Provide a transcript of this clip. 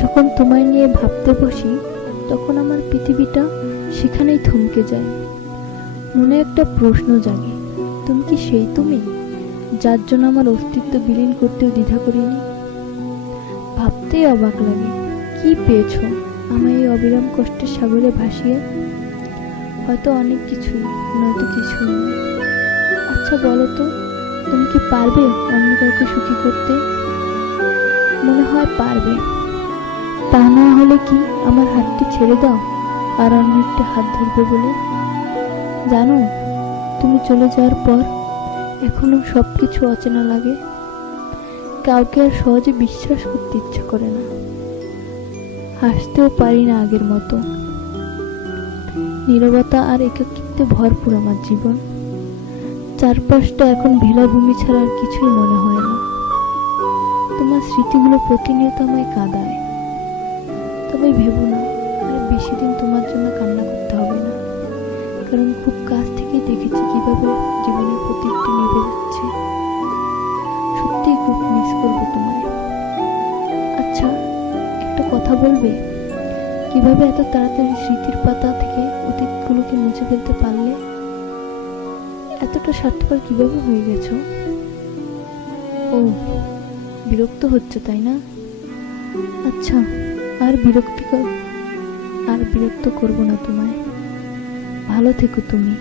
যখন তোমায় নিয়ে ভাবতে বসি তখন আমার পৃথিবীটা সেখানেই থমকে যায়। মনে একটা প্রশ্ন জাগে, তুমি কি সেই তুমি যার জন্য আমার অস্তিত্ব বিলীন করতেও দ্বিধা করিনি? ভাবতেই অবাক লাগে, কি পেয়েছো আমায় এই অবিরাম কষ্টের সাগরে ভাসিয়ে? হয়তো অনেক কিছুই, নয়তো কিছুই না। আচ্ছা বলো তো, তুমি কি পারবে অন্য কাউকে সুখী করতে? মনে হয় পারবে। তা না হলে কি আমার হাতটি ছেড়ে দাও আর অন্য একটি হাত ধরবে বলে? জানো, তুমি চলে যাওয়ার পর এখনো সবকিছু অচেনা লাগে। কাউকে আর সহজে বিশ্বাস করতে ইচ্ছা করে না। হাসতেও পারি না আগের মতো। নীরবতা আর একাকিত্বে ভরপুর আমার জীবন। চারপাশটা এখন ভেলাভূমি ছাড়া আর কিছুই মনে হয় না। তোমার স্মৃতিগুলো প্রতিনিয়ত আমায় কাঁদায়। তবে ভেবো না, আর বেশি দিন তোমার জন্য কান্না করতে হবে না। কারণ খুব কাছ থেকেই দেখেছি কিভাবে জীবনের প্রতীকটি নিভে যাচ্ছে। সত্যিই খুব মিস করবো তোমায়। আচ্ছা, একটা কথা বলবে, কিভাবে এত তাড়াতাড়ি স্মৃতির পাতা থেকে অতীতগুলোকে মুছে ফেলতে পারলে? এতটা স্বার্থপর কিভাবে হয়ে গেছো? ও, বিরক্ত হচ্ছে তাই না? আচ্ছা, আর বিরক্ত করবো না তোমায়। ভালো থেকো তুমি।